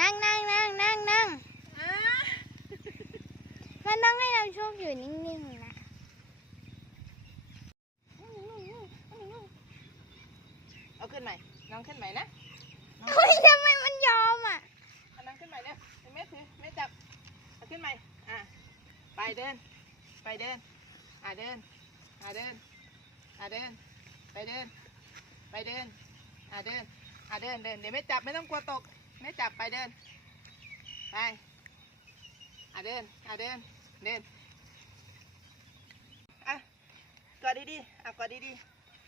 นั่งนั่งนั่งนั่งนั่งอ่ามันต้องให้เราโชคอยู่นิ่งๆนะเอาขึ้นใหม่น้องขึ้นใหม่นะน้องเฮ้ยทำไมมันยอมอะเอาน้องขึ้นใหม่เร็วแม่ถือแม่จับเอาขึ้นใหม่อะไปเดิน ไปเดินอะเดินอะเดินอะเดิน ไปเดิน ไปเดินอะเดินอะเดินเดินเดี๋ยวไม่จับไม่ต้องกลัวตกไม่จับไปเดิน ไปอะเดินอะเดิน เดินอะกอดดีๆอะกอดดี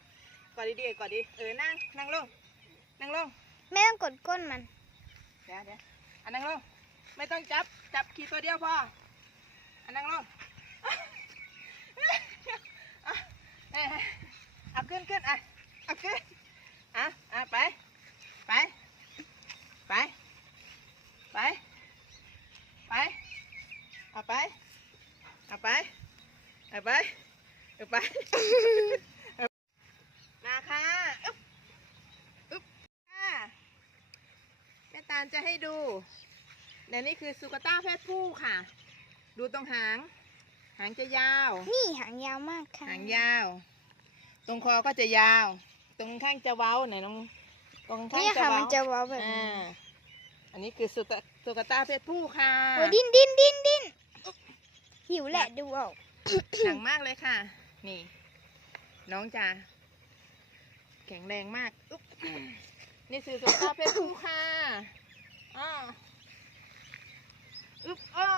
ๆกอดดีๆกอดดีเออนั่งนั่งลงนั่งลงไม่ต้องกดก้นมันเดี๋ยวเดี๋ยวอันนั่งลงไม่ต้องจับจับขีดตัวเดียวพออันนั่งลงอะเอ้ยเอาขึ้นขึ้นอะเอาขึ้นอะอะไปไป ไป ไป ไป เอาไป เอาไป เอาไป เอาไป มาค่ะอึ๊บอึ๊บค่ะแม่ตาลจะให้ดูและนี่คือสุกาต้าเพศผู้ค่ะ ดูตรงหาง หางจะยาว นี่หางยาวมากค่ะ หางยาว ตรงคอก็จะยาว ตรงข้างจะเว้าไหนน้องตรงข้างนี่จะค่ะเว้ามันจะเว้าแบบอ่นี้าอันนี้คือสุกาสุกาต้าเพศผู้ค่ะ โอ้ยดิ้นดิ้นดิ้นดิ้น หิวแหละดูออก หนังมากเลยค่ะ นี่ น้องจะแข็งแรงมากอุ๊บนี่คือสุกาต้าเพศผู้ค่ะอ้าอึ๊บอ้า